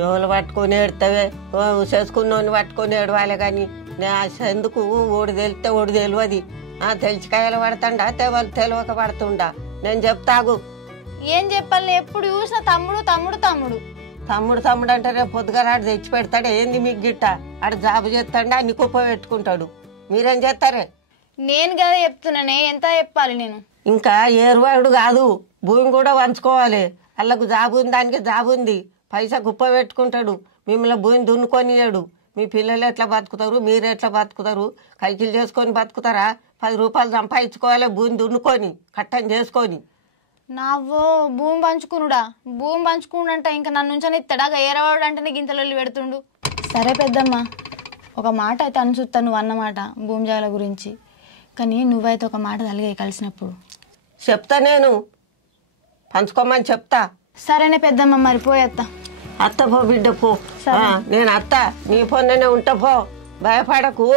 ఎవరు పట్టుకొని ఏడతావే చేసుకున్నోని పట్టుకొని ఏడవాలి కానీ ఎందుకు ఓడి తెలితే ఓడి తెలియదు. తెలిసికాయలు పడతాండా తెలియక పడుతుండా? నేను చెప్తాగు. ఏం చెప్పాలి? ఎప్పుడు చూసినా తమ్ముడు తమ్ముడు తమ్ముడు తమ్ముడు తమ్ముడు అంటే రేపు పొద్దుగారాడు తెచ్చి పెడతాడు. ఏంది మీకు గిట్ట? ఆడు జాబు చేస్తాడా అన్ని కుప్ప పెట్టుకుంటాడు. మీరేం చేస్తారే? నేను కదా చెప్తున్నానే, ఎంత చెప్పాలి నేను? ఇంకా ఏరువాడు కాదు, భూమి కూడా పంచుకోవాలి. వాళ్ళకు జాబు ఉంది, దానికి జాబు ఉంది, పైసా కుప్ప పెట్టుకుంటాడు. మిమ్మల్ని భూమి దున్నుకొనియాడు. మీ పిల్లలు ఎట్లా బతుకుతారు, మీరు ఎట్లా బతుకుతారు? కైకిలు చేసుకొని బతుకుతారా? 10 రూపాయలు సంపాదించుకోవాలి భూమి దున్నుకొని కట్టం చేసుకొని. నావో భూమి పంచుకునుడా? భూమి పంచుకుండంట ఇంకా నన్ను నుంచని ఇస్తాడా? ఏరవాడు అంటేనే గింతలొల్లి పెడుతుండు. సరే పెద్దమ్మ, ఒక మాట అయితే అనుచుస్తా నువ్వు అన్నమాట భూమి జాగల గురించి. కానీ నువ్వైతే ఒక మాట తలిగే కలిసినప్పుడు చెప్తా, నేను పంచుకోమని చెప్తా. సరేనే పెద్దమ్మ, మరి పోయేత్తా. అత్త పో బిడ్డ పో. నేను అత్త నీ పొన్ననే ఉంటా పో, భయపడకు.